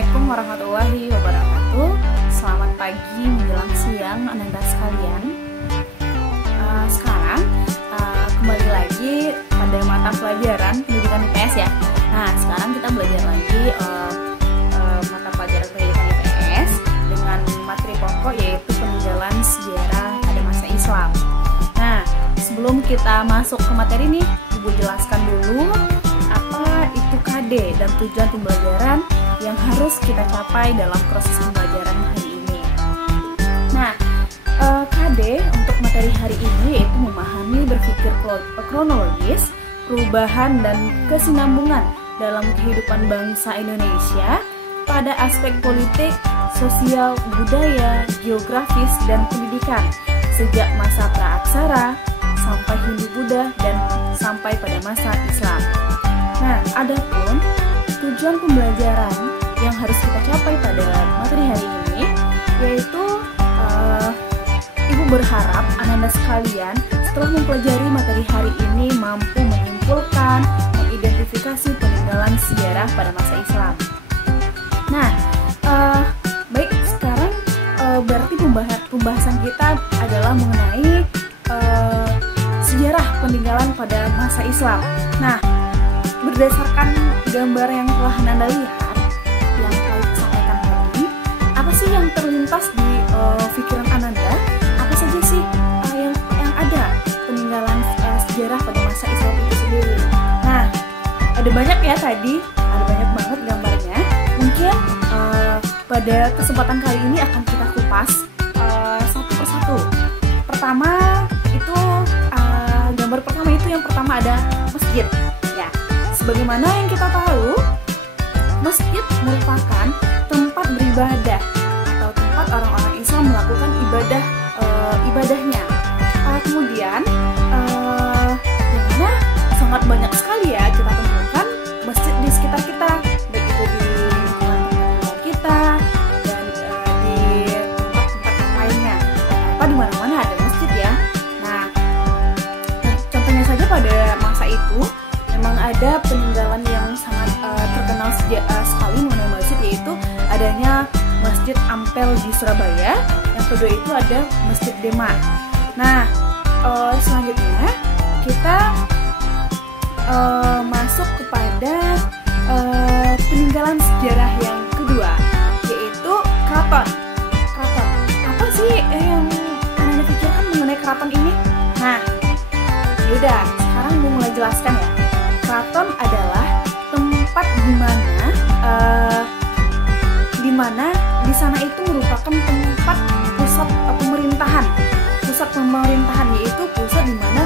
Assalamualaikum warahmatullahi wabarakatuh. Selamat pagi menjelang siang Ananda sekalian. Sekarang kembali lagi pada mata pelajaran pendidikan IPS ya. Nah, sekarang kita belajar lagi mata pelajaran pendidikan IPS dengan materi pokok yaitu peninggalan sejarah pada masa Islam. Nah, sebelum kita masuk ke materi ini, Ibu jelaskan dulu apa itu KD dan tujuan pembelajaran yang harus kita capai dalam proses pembelajaran hari ini. Nah, KD untuk materi hari ini yaitu memahami berpikir kronologis, perubahan dan kesinambungan dalam kehidupan bangsa Indonesia pada aspek politik, sosial, budaya, geografis, dan pendidikan sejak masa praaksara sampai Hindu-Buddha dan sampai pada masa Islam. Nah, adapun tujuan pembelajaran yang harus kita capai pada materi hari ini yaitu Ibu berharap Ananda sekalian setelah mempelajari materi hari ini mampu menyimpulkan, mengidentifikasi peninggalan sejarah pada masa Islam. Nah, baik sekarang berarti pembahasan kita adalah mengenai sejarah peninggalan pada masa Islam. Nah, berdasarkan gambar yang telah Ananda lihat, yang telah disampaikan tadi, apa sih yang terlintas di pikiran Ananda? Apa saja sih yang ada peninggalan sejarah pada masa Islam itu sendiri? Nah, ada banyak ya tadi, ada banyak banget gambarnya. Mungkin pada kesempatan kali ini akan kita kupas satu persatu. Pertama itu gambar pertama itu yang pertama ada masjid. Sebagaimana yang kita tahu, masjid merupakan tempat beribadah atau tempat orang-orang Islam melakukan ibadahnya. Kemudian, yang mana sangat banyak sekali ya kita temukan masjid di sekitar kita, baik itu di lingkungan tempat kita dan di tempat-tempat yang lainnya. Apa di mana-mana ada masjid ya. Nah, contohnya saja pada masa itu memang ada peninggalan yang sangat terkenal sekali mengenai masjid, yaitu adanya Masjid Ampel di Surabaya. Yang kedua itu ada Masjid Demak. Nah, selanjutnya kita masuk kepada peninggalan sejarah yang kedua, yaitu keraton. Keraton, apa sih yang Anda pikirkan mengenai keraton ini? Nah, yaudah, sekarang mau mulai jelaskan ya. Keraton adalah tempat di mana di sana itu merupakan tempat pusat pemerintahan. Pusat pemerintahan yaitu pusat di mana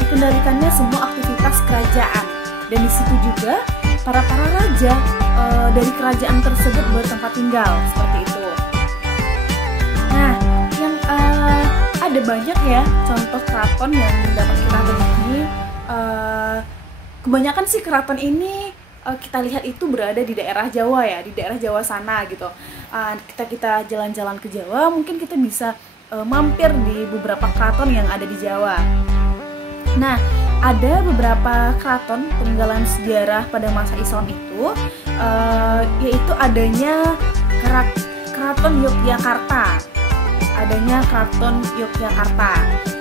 dikendalikannya semua aktivitas kerajaan. Dan di situ juga para raja dari kerajaan tersebut bertempat tinggal seperti itu. Nah, yang ada banyak ya contoh keraton yang dapat kita temui. Kebanyakan sih keraton ini kita lihat itu berada di daerah Jawa ya, di daerah Jawa sana gitu. Kita jalan-jalan ke Jawa, mungkin kita bisa mampir di beberapa keraton yang ada di Jawa. Nah, ada beberapa keraton peninggalan sejarah pada masa Islam itu, yaitu adanya Keraton Yogyakarta.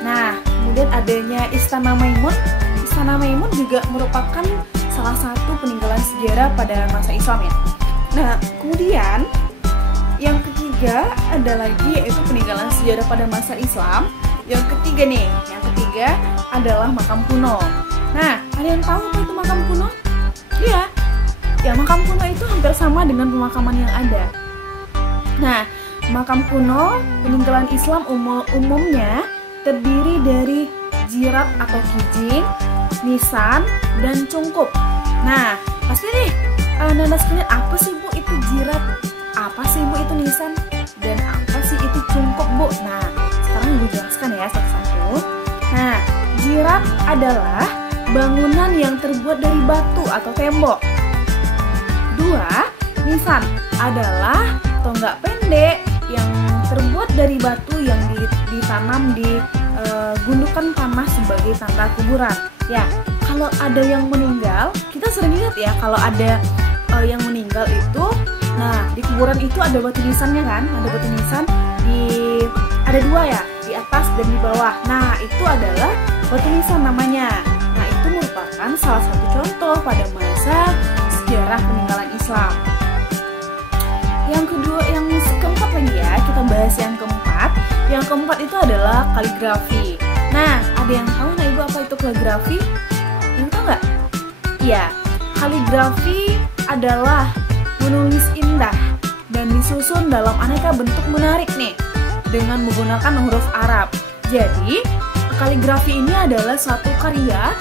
Nah, kemudian adanya Istana Maimun. Istana Maimun juga merupakan salah satu peninggalan sejarah pada masa Islam ya. Nah, kemudian yang ketiga ada lagi yaitu peninggalan sejarah pada masa Islam. Yang ketiga adalah makam kuno. Nah, ada yang tahu apa itu makam kuno? Iya. Ya, makam kuno itu hampir sama dengan pemakaman yang ada. Nah, makam kuno peninggalan Islam umumnya terdiri dari jirat atau kijing, nisan, dan cungkup. Nah, pasti nih Nanda sekalian, apa sih Bu itu jirat? Apa sih Bu itu nisan? Dan apa sih itu cungkup Bu? Nah, sekarang Ibu jelaskan ya satu-satu. Nah, jirat adalah bangunan yang terbuat dari batu atau tembok. Kedua, nisan adalah tonggak pendek yang terbuat dari batu yang ditanam di gundukan tanah sebagai tanda kuburan. Ya, kalau ada yang meninggal, kita sering lihat ya kalau ada yang meninggal itu Nah, di kuburan itu ada batu nisannya kan, ada batu nisan ada dua ya, di atas dan di bawah. Nah, itu adalah batu nisan namanya. Nah, itu merupakan salah satu contoh pada masa sejarah peninggalan Islam. Yang keempat lagi ya, kita bahas yang keempat. Yang keempat itu adalah kaligrafi. Nah, ada yang tahu nggak Ibu apa itu kaligrafi? Yang tahu nggak? Iya, kaligrafi adalah menulis indah dan disusun dalam aneka bentuk menarik nih dengan menggunakan huruf Arab. Jadi, kaligrafi ini adalah suatu karya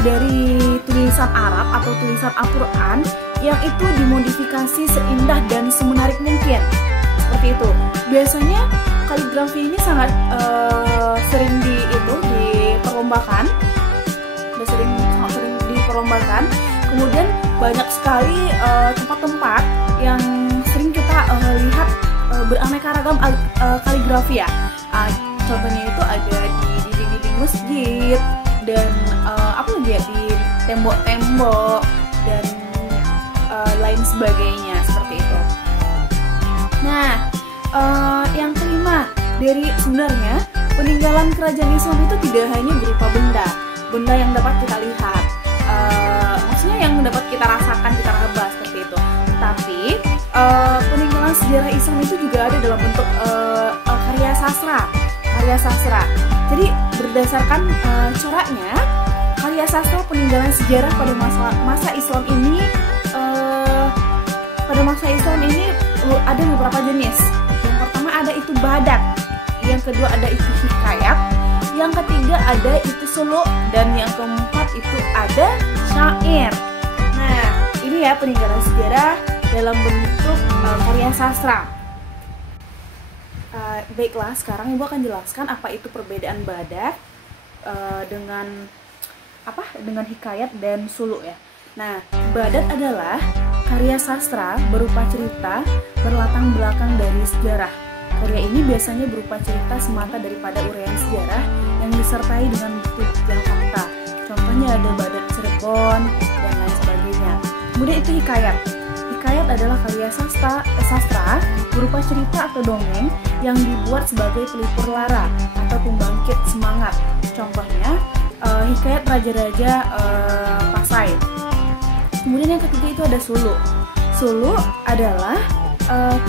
dari tulisan Arab atau tulisan Al-Quran yang itu dimodifikasi seindah dan semenarik mungkin. Seperti itu. Biasanya kaligrafi ini sangat sering diperlombakan. Sangat sering diperlombakan. Kemudian banyak sekali tempat-tempat yang sering kita lihat beraneka ragam kaligrafi ya. Contohnya itu ada di dinding-dinding masjid dan apa lagi ya, di tembok-tembok dan lain sebagainya seperti itu. Nah, yang kelima, dari sebenarnya peninggalan kerajaan Islam itu tidak hanya berupa benda yang dapat kita lihat, maksudnya yang dapat kita rasakan, kita raba seperti itu. Tapi peninggalan sejarah Islam itu juga ada dalam bentuk karya sastra. Jadi berdasarkan coraknya, karya sastra peninggalan sejarah pada masa Islam ini ada beberapa jenis. Yang pertama ada itu badat, yang kedua ada itu hikayat, yang ketiga ada itu suluk, dan yang keempat itu ada syair. Nah, ini ya peninggalan sejarah dalam bentuk karya sastra. Baiklah, sekarang Ibu akan jelaskan apa itu perbedaan badat dengan hikayat dan suluk ya. Nah, badat adalah karya sastra berupa cerita berlatar belakang dari sejarah. Karya ini biasanya berupa cerita semata daripada uraian sejarah yang disertai dengan bukti yang fakta. Contohnya ada badat Cirebon dan lain sebagainya. Kemudian itu hikayat. Hikayat adalah karya sastra berupa cerita atau dongeng yang dibuat sebagai pelipur lara atau pembangkit semangat. Contohnya hikayat raja-raja Pasai. Kemudian yang ketiga itu ada suluk. Suluk adalah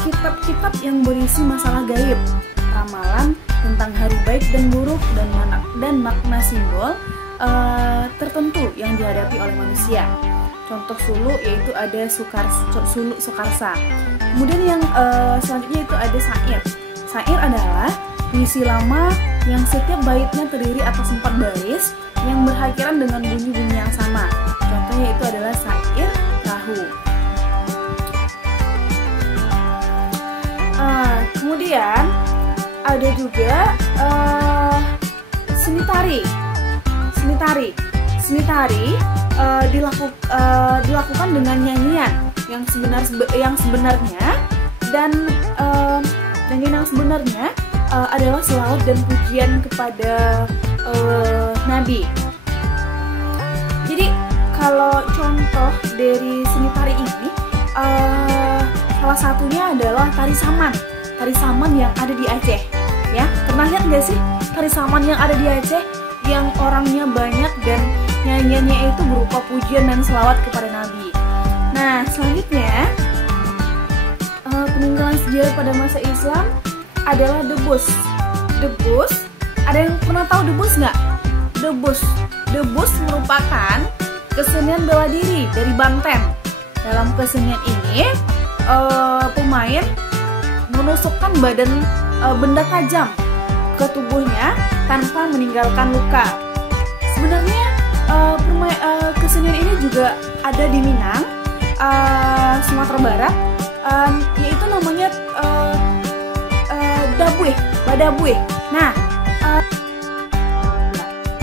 kitab-kitab yang berisi masalah gaib, ramalan tentang hari baik dan buruk, dan makna simbol tertentu yang dihadapi oleh manusia. Contoh suluk yaitu ada suluk Sukarsa. Kemudian yang selanjutnya itu ada syair. Syair adalah puisi lama yang setiap baitnya terdiri atas 4 baris yang berhakiraan dengan bunyi-bunyi yang sama. Contohnya itu adalah syair Rahu. Kemudian ada juga seni tari. Seni tari dilakukan dengan nyanyian yang sebenarnya dan nyanyian yang sebenarnya adalah selawat dan pujian kepada Nabi. Jadi kalau contoh dari seni tari ini salah satunya adalah tari saman. Tari saman yang ada di Aceh. Ya, pernah lihat nggak sih tari saman yang ada di Aceh yang orangnya banyak dan nyanyiannya itu berupa pujian dan selawat kepada Nabi. Nah, selanjutnya peninggalan sejarah pada masa Islam adalah debus. Debus, ada yang pernah tahu debus nggak? Debus merupakan kesenian bela diri dari Banten. Dalam kesenian ini, pemain menusukkan benda tajam ke tubuhnya tanpa meninggalkan luka. Sebenarnya kesenian ini juga ada di Minang, Sumatera Barat, yaitu namanya badabuih. Nah,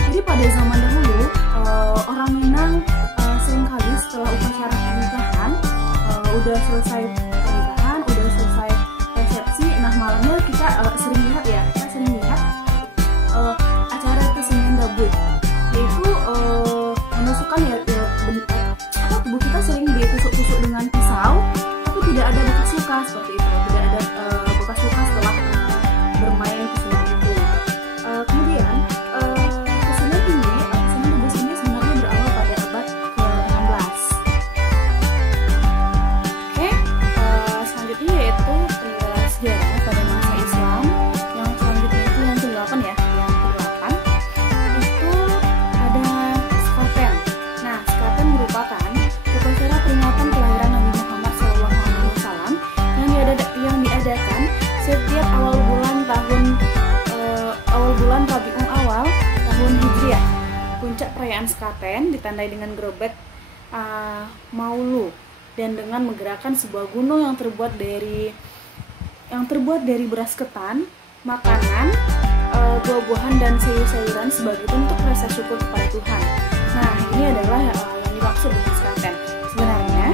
jadi pada zaman dahulu orang Minang seringkali setelah upacara pernikahan udah selesai pernikahan, udah selesai resepsi, nah malamnya kita sering lihat acara kesenian dabuih, yaitu menusukkan tubuh kita sering ditusuk-tusuk dengan pisau, tapi tidak ada rangkaian sekaten ditandai dengan gerobak maulu dan dengan menggerakkan sebuah gunung yang terbuat dari beras ketan, makanan, buah-buahan dan sayur-sayuran sebagai bentuk rasa syukur kepada Tuhan. Nah, ini adalah yang dimaksud dengan sekaten. Sebenarnya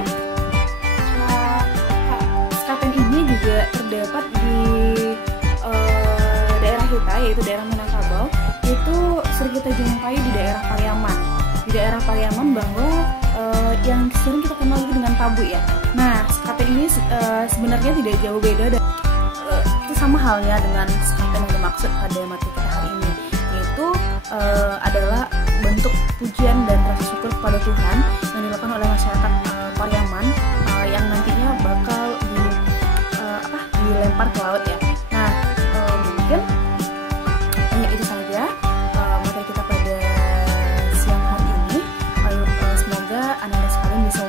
sekaten ini juga terdapat di daerah kita, yaitu daerah Minangkabau. Itu sering kita jumpai di daerah Pariaman. Di daerah Pariaman bahwa yang sering kita kenal itu dengan tabu ya. Nah, sekaten ini sebenarnya tidak jauh beda dan itu sama halnya dengan sekaten yang dimaksud pada materi kita hari ini, yaitu adalah bentuk pujian dan rasa syukur kepada Tuhan yang dilakukan oleh masyarakat Pariaman yang nantinya bakal dilempar ke laut ya. Nah, mungkin hanya itu saja materi kita pada siang hari ini. Semoga anak-anak sekalian bisa